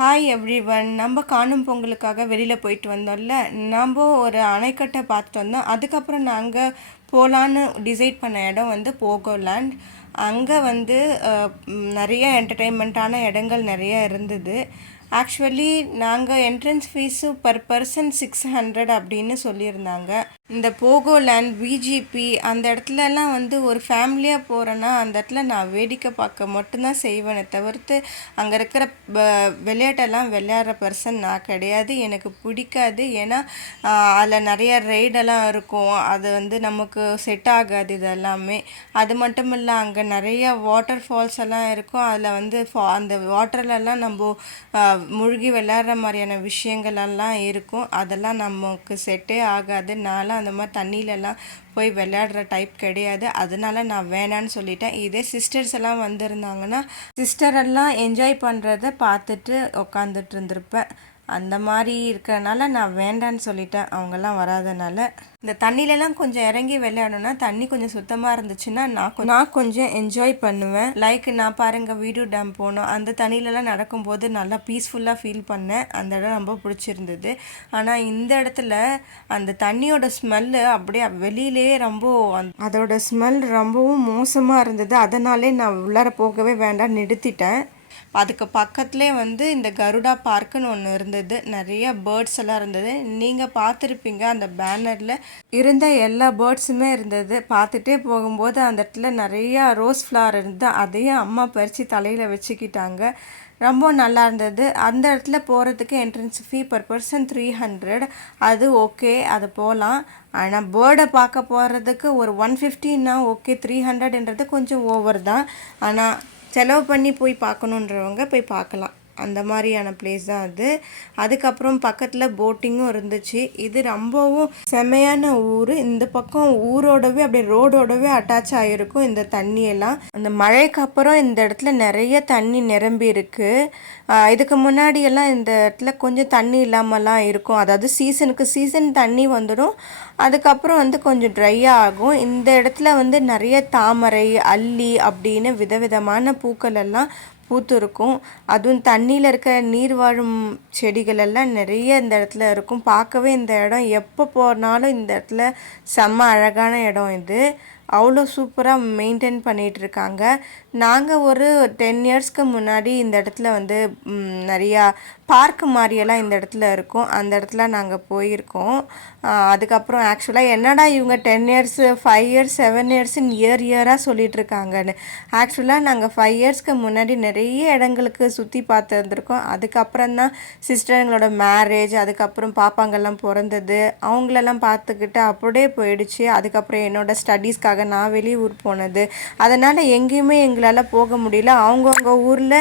Hi everyone. நம்ம காணும் பொங்கலுக்காக வெளியில் போயிட்டு வந்தோம்ல, நம்ம ஒரு அணைக்கட்டை பார்த்துட்டு வந்தோம். அதுக்கப்புறம் நாங்கள் போகலான்னு டிசைட் பண்ண இடம் வந்து போகோலேண்ட். அங்கே வந்து நிறைய என்டர்டெயின்மெண்ட்டான இடங்கள் நிறைய இருந்தது. ஆக்சுவலி நாங்கள் என்ட்ரன்ஸ் ஃபீஸு பர் பர்சன் 600 அப்படின்னு சொல்லியிருந்தாங்க. இந்த போகோலேண்ட், விஜிபி அந்த இடத்துலலாம் வந்து ஒரு ஃபேமிலியாக போகிறேன்னா அந்த இடத்துல நான் வேடிக்கை பார்க்க மட்டும்தான் செய்வேனே தவிர்த்து அங்கே இருக்கிற விளையாட்டெல்லாம் விளையாடுற பர்சன் நான் கிடையாது. எனக்கு பிடிக்காது. ஏன்னா அதில் நிறைய ரைடெல்லாம் இருக்கும். அது வந்து நமக்கு செட் ஆகாது இது எல்லாமே. அது மட்டும் இல்லை, அங்கே நிறைய வாட்டர் ஃபால்ஸ் எல்லாம் இருக்கும். அதில் வந்து அந்த வாட்டர்லலாம் நம்ம மூழ்கி விளையாடுற மாதிரியான விஷயங்கள் எல்லாம் இருக்கும். அதெல்லாம் நமக்கு செட்டே ஆகாது. நான்லாம் அந்த மாதிரி தண்ணியிலலாம் போய் விளையாடுற டைப் கிடையாது. அதனால நான் வேணான்னு சொல்லிட்டேன். இதே சிஸ்டர்ஸ் எல்லாம் வந்திருந்தாங்கன்னா சிஸ்டரெல்லாம் என்ஜாய் பண்ணுறத பார்த்துட்டு உக்காந்துட்டு இருந்திருப்பேன். அந்த மாதிரி இருக்கிறனால நான் வேண்டான்னு சொல்லிட்டேன், அவங்கெல்லாம் வராதனால. இந்த தண்ணியிலலாம் கொஞ்சம் இறங்கி விளையாடணுன்னா தண்ணி கொஞ்சம் சுத்தமாக இருந்துச்சுன்னா நான் கொஞ்சம் என்ஜாய் பண்ணுவேன். லைக் நான் பாருங்கள் வீடியோ டேம் போனோம். அந்த தண்ணியிலலாம் நடக்கும்போது நல்லா பீஸ்ஃபுல்லாக ஃபீல் பண்ணேன். அந்த இடம் ரொம்ப பிடிச்சிருந்தது. ஆனால் இந்த இடத்துல அந்த தண்ணியோட ஸ்மெல்லு அப்படியே வெளியிலே ரொம்ப அதோட ஸ்மெல் ரொம்பவும் மோசமாக இருந்தது. அதனாலே நான் உள்ளார போகவே வேண்டாம் நிறுத்திட்டேன். அதுக்கு பக்கத்துலேயே வந்து இந்த கருடா பார்க்குன்னு ஒன்று இருந்தது. நிறைய பேர்ட்ஸ் எல்லாம் இருந்தது. நீங்கள் பார்த்துருப்பீங்க, அந்த பேனரில் இருந்த எல்லா பேர்ட்ஸுமே இருந்தது. பார்த்துட்டே போகும்போது அந்த இடத்துல நிறையா ரோஸ் ஃப்ளவர் இருந்தது. அதையும் அம்மா பறித்து தலையில் வச்சுக்கிட்டாங்க. ரொம்ப நல்லா இருந்தது. அந்த இடத்துல போகிறதுக்கு என்ட்ரன்ஸ் ஃபீ பர் பர்சன் 300. அது ஓகே, அது போகலாம். ஆனால் பேர்டை பார்க்க போகிறதுக்கு ஒரு 150ன்னா ஓகே. 300ன்றது கொஞ்சம் ஓவர் தான். ஆனால் செலவு பண்ணி போய் பார்க்கணுன்றவங்க போய் பார்க்கலாம். அந்த மாதிரியான பிளேஸ் தான் அது. அதுக்கப்புறம் பக்கத்தில் போட்டிங்கும் இருந்துச்சு. இது ரொம்பவும் செமையான ஊர். இந்த பக்கம் ஊரோடவே அப்படியே ரோடோடவே அட்டாச் ஆகிருக்கும் இந்த தண்ணியெல்லாம். அந்த மழைக்கு அப்புறம் இந்த இடத்துல நிறைய தண்ணி நிரம்பி இருக்குது. இதுக்கு முன்னாடியெல்லாம் இந்த இடத்துல கொஞ்சம் தண்ணி இல்லாமலாம் இருக்கும். அதாவது சீசன் தண்ணி வந்துடும். அதுக்கப்புறம் வந்து கொஞ்சம் ட்ரையாக ஆகும். இந்த இடத்துல வந்து நிறைய தாமரை, அல்லி அப்படின்னு விதவிதமான பூக்கள் எல்லாம் பூத்து இருக்கும். அதுவும் தண்ணியில் இருக்க நீர் வாழும் செடிகள் எல்லாம் நிறைய இந்த இடத்துல இருக்கும். பார்க்கவே இந்த இடம் எப்போ போனாலும் இந்த இடத்துல செம்ம அழகான இடம் இது. அவ்வளோ சூப்பராக மெயின்டைன் பண்ணிகிட்ருக்காங்க. நாங்கள் ஒரு 10 இயர்ஸ்க்கு முன்னாடி இந்த இடத்துல வந்து நிறையா பார்க்கு மாதிரியெல்லாம் இந்த இடத்துல இருக்கும். அந்த இடத்துல நாங்கள் போயிருக்கோம். அதுக்கப்புறம் ஆக்சுவலாக என்னடா இவங்க 10 இயர்ஸு 5 இயர்ஸ் 7 இயர்ஸ்ன்னு இயராக சொல்லிகிட்ருக்காங்கன்னு. ஆக்சுவலாக நாங்கள் 5 இயர்ஸ்க்கு முன்னாடி நிறைய இடங்களுக்கு சுற்றி பார்த்து இருந்திருக்கோம். அதுக்கப்புறம் தான் சிஸ்டருங்களோட மேரேஜ், அதுக்கப்புறம் பாப்பாங்கெல்லாம் பிறந்தது, அவங்களெல்லாம் பார்த்துக்கிட்டு அப்படியே போயிடுச்சு. அதுக்கப்புறம் என்னோடய ஸ்டடீஸ்க்காக நான் வெளியூர் போனது. அதனால் எங்கேயுமே எங்களால் போக முடியல. அவங்கவுங்க ஊரில்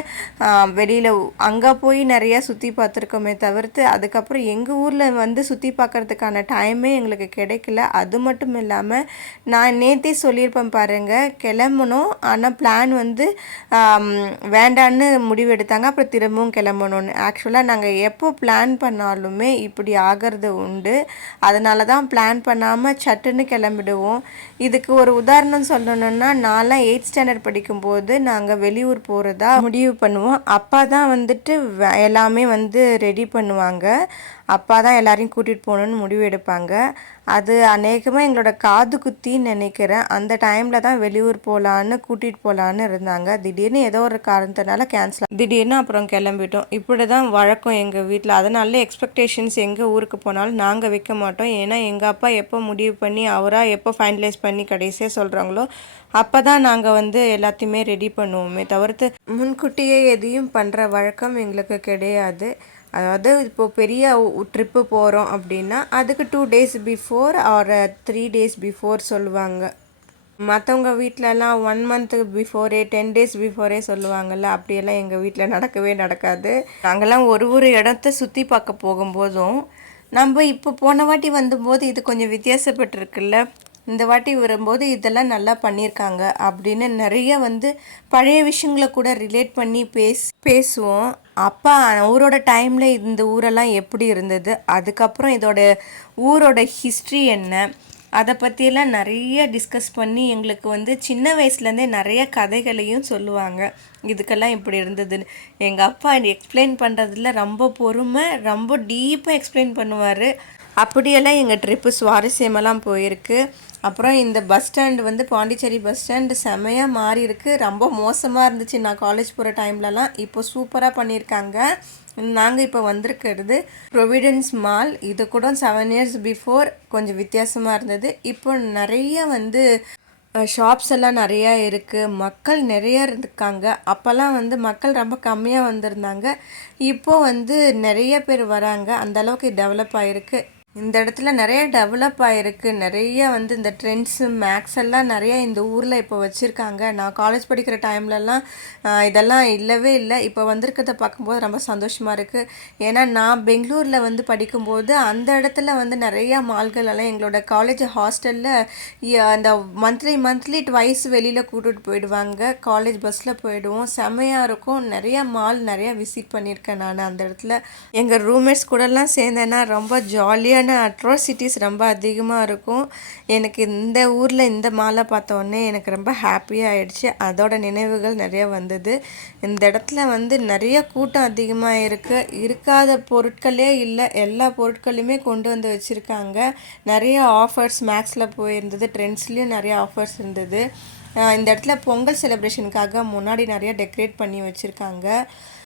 வெளியில் அங்கே போய் நிறையா சுற்றி பார்த்துருக்கோமே தவிர்த்து அதுக்கப்புறம் எங்கள் ஊரில் வந்து சுற்றி பார்க்குறதுக்கான டைமே எங்களுக்கு கிடைக்கல. அது மட்டும் இல்லாமல் நான் நேற்றே சொல்லியிருப்பேன் பாருங்கள், கிளம்பணும். ஆனால் பிளான் வந்து வேண்டான்னு முடிவு எடுத்தாங்க. அப்புறம் திரும்பவும் கிளம்பணும்னு. ஆக்சுவலாக நாங்கள் எப்போ பிளான் பண்ணாலுமே இப்படி ஆகிறது உண்டு. அதனால தான் பிளான் பண்ணாமல் சட்டுன்னு கிளம்பிடுவோம். இதுக்கு ஒரு உதாரணம் சொல்லணுன்னா, நான்லாம் 8th ஸ்டாண்டர்ட் படிக்கும்போது நாங்கள் வெளியூர் போகிறதா முடிவு பண்ணுவோம். அப்பா தான் வந்துட்டு எல்லாமே வந்து ரெடி பண்ணுவாங்க. அப்பா தான் எல்லாரையும் கூட்டிகிட்டு போகணுன்னு முடிவு எடுப்பாங்க. அது அநேகமாக எங்களோட காது குத்தின்னு நினைக்கிறேன். அந்த டைமில் தான் வெளியூர் போகலான்னு கூட்டிகிட்டு போகலான்னு இருந்தாங்க. திடீர்னு ஏதோ ஒரு காரணத்தினால கேன்சல். திடீர்னு அப்புறம் கிளம்பிட்டோம். இப்படி தான் வழக்கம் எங்கள் வீட்டில். அதனால எக்ஸ்பெக்டேஷன்ஸ் எங்கள் ஊருக்கு போனாலும் நாங்கள் வைக்க மாட்டோம். ஏன்னா எங்கள் அப்பா எப்போ முடிவு பண்ணி அவராக எப்போ ஃபைனலைஸ் பண்ணி கடைசியாக சொல்கிறாங்களோ அப்போ தான் நாங்கள் வந்து எல்லாத்தையுமே ரெடி பண்ணுவோமே தவிர்த்து முன்கூட்டியே எதையும் பண்ணுற வழக்கம் எங்களுக்கு கிடையாது. அதாவது இப்போது பெரிய ட்ரிப்பு போகிறோம் அப்படின்னா அதுக்கு 2 days before or 3 days before சொல்லுவாங்க. மற்றவங்க வீட்டிலலாம் 1 month பிஃபோரே 10 days பிஃபோரே சொல்லுவாங்கள்ல. அப்படியெல்லாம் எங்கள் வீட்டில் நடக்கவே நடக்காது. நாங்கள்லாம் ஒரு இடத்த சுற்றி பார்க்க போகும்போதும் நம்ம இப்போ போன வாட்டி வந்தபோது இது கொஞ்சம் வித்தியாசப்பட்டிருக்குல்ல, இந்த வாட்டி வரும்போது இதெல்லாம் நல்லா பண்ணியிருக்காங்க அப்படின்னு நிறைய வந்து பழைய விஷயங்களை கூட ரிலேட் பண்ணி பேசுவோம். அப்பா ஊரோட டைமில் இந்த ஊரெல்லாம் எப்படி இருந்தது, அதுக்கப்புறம் இதோட ஊரோட ஹிஸ்ட்ரி என்ன, அதை பற்றியெல்லாம் நிறைய டிஸ்கஸ் பண்ணி எங்களுக்கு வந்து சின்ன வயசுலேருந்தே நிறைய கதைகளையும் சொல்லுவாங்க. இதுக்கெல்லாம் இப்படி இருந்ததுன்னு எங்கள் அப்பா எக்ஸ்பிளைன் பண்ணுறதுல ரொம்ப பொறுமை, ரொம்ப டீப்பாக எக்ஸ்பிளைன் பண்ணுவார். அப்படியெல்லாம் எங்கள் ட்ரிப்பு சுவாரஸ்யமெல்லாம் போயிருக்கு. அப்புறம் இந்த பஸ் ஸ்டாண்டு வந்து பாண்டிச்சேரி பஸ் ஸ்டாண்டு செமையாக மாறி இருக்குது. ரொம்ப மோசமாக இருந்துச்சு நான் காலேஜ் போகிற டைம்லலாம். இப்போ சூப்பராக பண்ணியிருக்காங்க. நாங்கள் இப்போ வந்திருக்கிறது ப்ரொவிடன்ஸ் மால். இது கூட 7 years பிஃபோர் கொஞ்சம் வித்தியாசமாக இருந்தது. இப்போ நிறைய வந்து ஷாப்ஸ் எல்லாம் நிறையா இருக்குது, மக்கள் நிறையா இருக்காங்க. அப்போல்லாம் வந்து மக்கள் ரொம்ப கம்மியாக வந்திருந்தாங்க. இப்போது வந்து நிறைய பேர் வராங்க. அந்தளவுக்கு டெவலப் ஆகிருக்கு. இந்த இடத்துல நிறைய டெவலப் ஆகிருக்கு. நிறைய வந்து இந்த ட்ரெண்ட்ஸு மேக்ஸ் எல்லாம் நிறைய இந்த ஊரில் இப்போ வச்சுருக்காங்க. நான் காலேஜ் படிக்கிற டைம்லலாம் இதெல்லாம் இல்லவே இல்லை. இப்போ வந்திருக்கிறத பார்க்கும்போது ரொம்ப சந்தோஷமாக இருக்குது. ஏன்னா நான் பெங்களூரில் வந்து படிக்கும்போது அந்த இடத்துல வந்து நிறையா மால்கள் எல்லாம் எங்களோட காலேஜ் ஹாஸ்டலில் அந்த மந்த்லி ட்வைஸ் வெளியில் கூட்டிகிட்டு போயிடுவாங்க. காலேஜ் பஸ்ஸில் போயிடுவோம். செம்மையாக இருக்கும். நிறையா மால் நிறையா விசிட் பண்ணியிருக்கேன் நான் அந்த இடத்துல. எங்கள் ரூம்மேட்ஸ் கூடலாம் சேர்ந்தேன்னா ரொம்ப ஜாலியாக அட்ராசிட்டிஸ் ரொம்ப அதிகமாக இருக்கும். எனக்கு இந்த ஊரில் இந்த மாலை பார்த்தோன்னே எனக்கு ரொம்ப ஹாப்பியாக ஆயிடுச்சு. அதோட நினைவுகள் நிறைய வந்தது. இந்த இடத்துல வந்து நிறைய கூட்டம் அதிகமாக இருக்குது. இருக்காத பொருட்களே இல்லை, எல்லா பொருட்களையுமே கொண்டு வந்து வச்சுருக்காங்க. நிறைய ஆஃபர்ஸ் மேக்ஸில் போயிருந்தது, ட்ரெண்ட்ஸ்லேயும் நிறைய ஆஃபர்ஸ் இருந்தது. இந்த இடத்துல பொங்கல் செலிப்ரேஷனுக்காக முன்னாடி நிறைய டெக்கரேட் பண்ணி வச்சுருக்காங்க.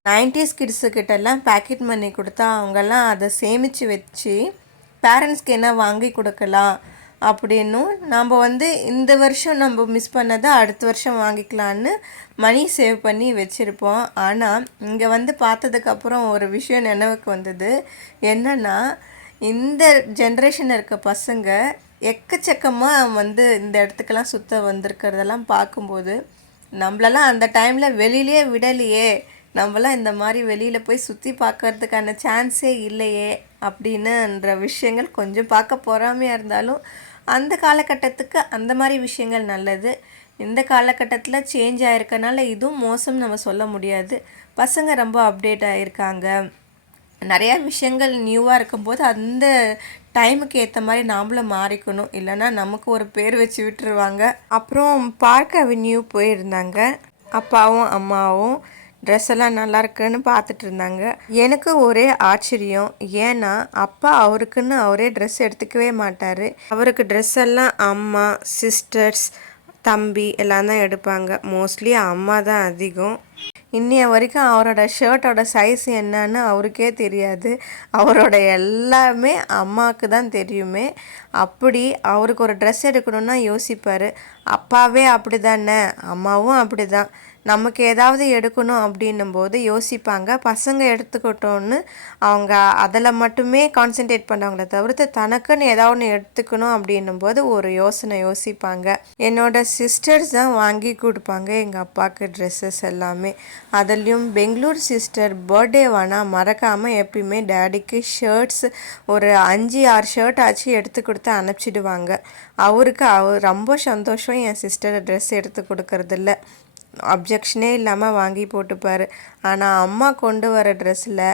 90s கிட்ஸுக்கிட்டெல்லாம் பேக்கெட் மணி கொடுத்தா அவங்கெல்லாம் அதை சேமித்து வச்சு பேரண்ட்ஸ்க்கு என்ன வாங்கி கொடுக்கலாம் அப்படின்னும், நம்ம வந்து இந்த வருஷம் நம்ம மிஸ் பண்ணதை அடுத்த வருஷம் வாங்கிக்கலான்னு மணி சேவ் பண்ணி வச்சுருப்போம். ஆனால் இங்கே வந்து பார்த்ததுக்கப்புறம் ஒரு விஷயம் நினைவுக்கு வந்தது. என்னென்னா, இந்த ஜென்ரேஷனில் இருக்க பசங்க எக்கச்சக்கமாக வந்து இந்த இடத்துக்கெல்லாம் சுற்ற வந்திருக்கிறதெல்லாம் பார்க்கும்போது, நம்மளெல்லாம் அந்த டைமில் வெளியிலே விடலையே, நம்மளாம் இந்த மாதிரி வெளியில் போய் சுற்றி பார்க்கறதுக்கான சான்ஸே இல்லையே அப்படின்னுன்ற விஷயங்கள் கொஞ்சம் பார்க்க பொறாமையாக இருந்தாலும், அந்த காலகட்டத்துக்கு அந்த மாதிரி விஷயங்கள் நல்லது. இந்த காலகட்டத்தில் சேஞ்ச் ஆகிருக்கனால இதுவும் மோசம் நம்ம சொல்ல முடியாது. பசங்க ரொம்ப அப்டேட் ஆகிருக்காங்க. நிறையா விஷயங்கள் நியூவாக இருக்கும்போது அந்த டைமுக்கு ஏற்ற மாதிரி நாமளும் மாறிக்கணும். இல்லைன்னா நமக்கு ஒரு பேர் வச்சு விட்டுருவாங்க. அப்புறம் பார்க் அவென்யூ போயிருந்தாங்க. அப்பாவும் அம்மாவும் ட்ரெஸ் எல்லாம் நல்லா இருக்குன்னு பார்த்துட்டு இருந்தாங்க. எனக்கு ஒரே ஆச்சரியம். ஏன்னா அப்பா அவருக்குன்னு அவரே ட்ரெஸ் எடுத்துக்கவே மாட்டார். அவருக்கு ட்ரெஸ் எல்லாம் அம்மா, சிஸ்டர்ஸ், தம்பி எல்லாம் தான் எடுப்பாங்க. மோஸ்ட்லி அம்மா தான் அதிகம். இன்னைய வரைக்கும் அவரோட ஷர்ட்டோட சைஸ் என்னன்னு அவருக்கே தெரியாது. அவரோட எல்லாமே அம்மாவுக்கு தான் தெரியுமே. அப்படி அவருக்கு ஒரு ட்ரெஸ் எடுக்கணுன்னா யோசிப்பார். அப்பாவே அப்படி தானே, அம்மாவும் அப்படி தான். நமக்கு ஏதாவது எடுக்கணும் அப்படின்னும்போது யோசிப்பாங்க. பசங்க எடுத்துக்கிட்டோன்னு அவங்க அதில் மட்டுமே கான்சென்ட்ரேட் பண்ணுவாங்களே தவிர்த்து தனக்குன்னு ஏதாவது ஒன்று எடுத்துக்கணும் அப்படின்னும்போது ஒரு யோசிப்பாங்க. என்னோடய சிஸ்டர்ஸ் தான் வாங்கி கொடுப்பாங்க எங்கள் அப்பாவுக்கு ட்ரெஸ்ஸஸ் எல்லாமே. அதுலேயும் பெங்களூர் சிஸ்டர் பர்த்டேவானா மறக்காமல் எப்பயுமே டேடிக்கு ஷர்ட்ஸ் ஒரு 5-6 ஷர்ட் ஆச்சு எடுத்து கொடுத்து அனுப்பிச்சிடுவாங்க. அவருக்கு ரொம்ப சந்தோஷம் என் சிஸ்டர் ட்ரெஸ் எடுத்து கொடுக்கறதில்ல. அப்ஜெக்ஷனே இல்லாமல் வாங்கி போட்டுப்பார். ஆனால் அம்மா கொண்டு வர ட்ரெஸ்ஸில்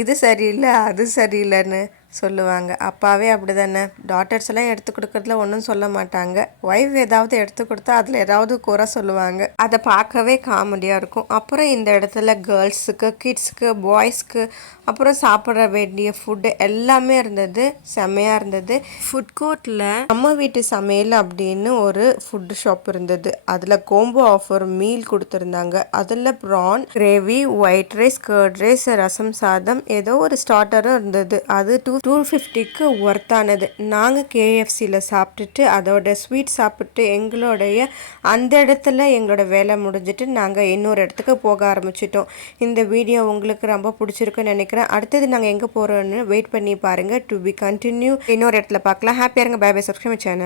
இது சரியில்லை அது சரியில்லைன்னு சொல்லுவாங்க. அப்பாவே அப்படி தானே. டாட்டர்ஸ் எல்லாம் எடுத்து கொடுக்கறதுல ஒன்றும் சொல்ல மாட்டாங்க. ஒய்ஃப் ஏதாவது எடுத்து கொடுத்தா அதில் ஏதாவது குறை சொல்லுவாங்க. அதை பார்க்கவே காமெடியாக இருக்கும். அப்புறம் இந்த இடத்துல கேர்ள்ஸுக்கு, கிட்ஸுக்கு, பாய்ஸ்க்கு அப்புறம் சாப்பிட்ற வேண்டிய ஃபுட்டு எல்லாமே இருந்தது. செம்மையாக இருந்தது. ஃபுட் கோர்ட்டில் நம்ம வீட்டு சமையல் அப்படின்னு ஒரு ஃபுட்டு ஷாப் இருந்தது. அதில் கோம்போ ஆஃபர் மீல் கொடுத்துருந்தாங்க. அதில் prawn gravy, white rice, curd rice, rasam சாதம், ஏதோ ஒரு ஸ்டார்டரும் இருந்தது. அது 250க்கு ஒர்த்தானது. நாங்கள் கேஎஃப்சியில் சாப்பிட்டுட்டு அதோட ஸ்வீட் சாப்பிட்டு எங்களுடைய அந்த இடத்துல எங்களோட வேலை முடிஞ்சிட்டு நாங்கள் இன்னொரு இடத்துக்கு போக ஆரம்பிச்சிட்டோம். இந்த வீடியோ உங்களுக்கு ரொம்ப பிடிச்சிருக்குன்னு நினைக்கிறேன். அடுத்தது நாங்கள் எங்கே போகிறோன்னு வெயிட் பண்ணி பாருங்கள். To be continue. இன்னொரு இடத்துல பார்க்கலாம். ஹாப்பியாக இருங்க. Bye bye. Subscribe channel.